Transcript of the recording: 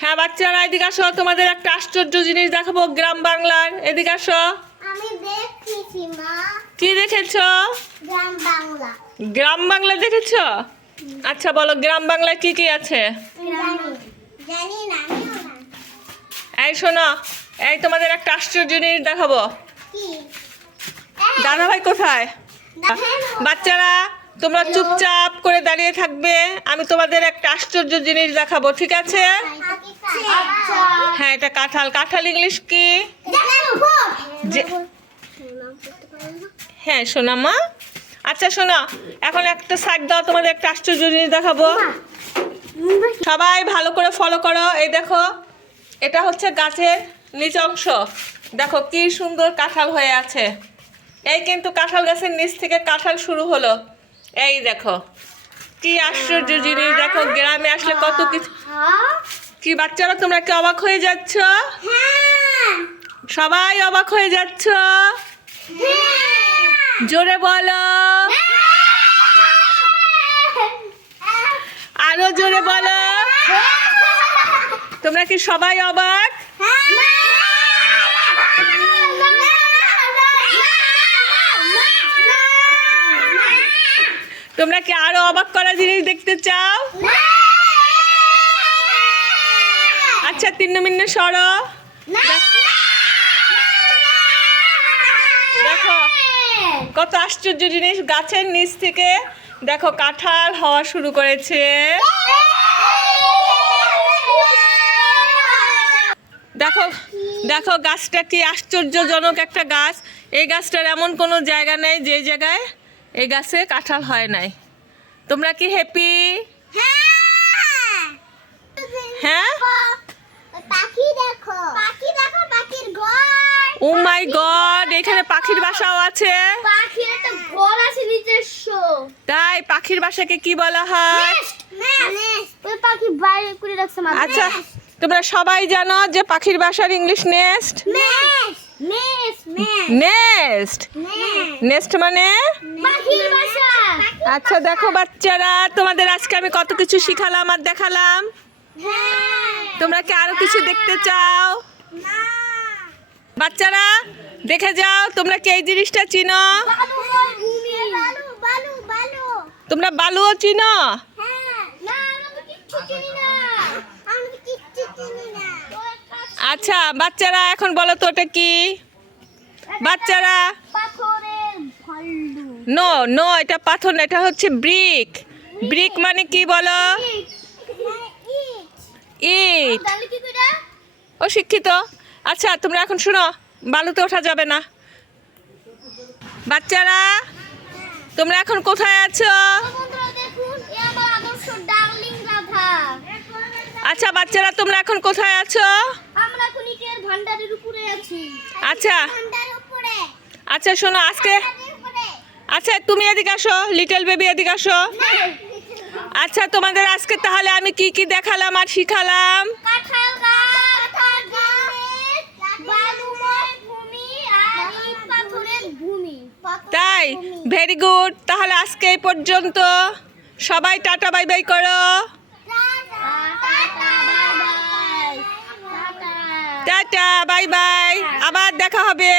হ্যাঁ বাচ্চারা এদিকে আসো তোমাদের একটা আশ্চর্য জিনিস দেখাবো গ্রাম বাংলার। এদিকে আসো। আমি দেখেছি মা। কি দেখেছ? গ্রাম বাংলা। গ্রাম বাংলা দেখেছ? আচ্ছা বলো গ্রাম বাংলায় কি কি আছে? জানি। জানি না এই শোনো এই তোমাদের একটা আশ্চর্য জিনিস দেখাবো। দাদা ভাই কোথায়? বাচ্চারা তোমরা চুপচাপ করে দাঁড়িয়ে থাকবে আমি তোমাদের একটা আশ্চর্য জিনিস দেখাবো ঠিক আছে? হ্যাঁ এটা কাঁঠাল। কাঁঠাল ইংলিশ কি? হ্যাঁ সোনামা। আচ্ছা শোনো এখন একটা সাইড দাও তোমাদের একটা আশ্চর্য জিনিস দেখাবো। সবাই ভালো করে ফলো করো। এই দেখো এটা হচ্ছে গাছের নিচ অংশ। দেখো কি সুন্দর কাঁঠাল হয়ে আছে। এই কিন্তু কাঁঠাল গাছের নিচ থেকে কাঁঠাল শুরু হলো। এই দেখো কি আশ্চর্য জিনিস দেখো গ্রামে আসলে কত কিছু কি বাচ্চারা তোমরা কি অবাক হয়ে যাচ্ছ সবাই অবাক হয়ে যাচ্ছ জোরে বলো আরও জোরে বলো তোমরা কি সবাই অবাক তোমরা কি আরও অবাক করা জিনিস দেখতে চাও? আচ্ছা তিন্ন মিন্ন সরো। দেখো, কত আশ্চর্য জিনিস গাছের নিচ থেকে। দেখো, কাঁঠাল হওয়া শুরু করেছে। দেখো দেখো, গাছটা কি আশ্চর্যজনক একটা গাছ। এই গাছটার এমন কোনো জায়গা নেই যে জায়গায় এই গাছে কাঁঠাল হয় নাই। তোমরা কি হ্যাপি হ্যাঁ? ও মাই গড এখানে পাখির বাসাও আছে। তাই পাখির বাসাকে কি বলা হয়? আচ্ছা তোমরা সবাই জানো যে পাখির বাসার ইংলিশ নেস্ট নেস্ট নেস্ট মানে? আচ্ছা দেখো বাচ্চারা তোমাদের আজকে আমি কত কিছু শিখালাম আর দেখালাম। তোমরা কি আরও কিছু দেখতে চাও? বাচ্চারা দেখে যাও তোমরা কি এই জিনিসটা চিনো? তোমরা বালুও চিনো হ্যাঁ না আমরা তো কিচ্ছু চিনি না আমরা তো কিচ্ছু চিনি না আচ্ছা বাচ্চারা, এখন বলো তো ওটা কি? বাচ্চারা। নো নো এটা পাথর এটা হচ্ছে ব্রিক। ব্রিক মানে কি বলো? ইট। ও, শিক্ষিত। আচ্ছা তোমরা এখন শোনো, বালুতে ওঠা যাবে না। বাচ্চারা, তোমরা এখন কোথায় আছো? আচ্ছা বাচ্চারা তোমরা এখন কোথায় আছো? আমরা এখন ইটের ভান্ডারের উপরে আছি। আচ্ছা। আচ্ছা শোনো আজকে আচ্ছা তুমি এদিকে আসো লিটল বেবি এদিকে আসো। আচ্ছা তোমাদের আজকে তাহলে আমি কি কি দেখালাম আর শিখালাম? তাই? ভেরি গুড তাহলে আজকে এই পর্যন্ত। সবাই টাটা বাই বাই করো tata bye bye tata bye bye. আবার দেখা হবে।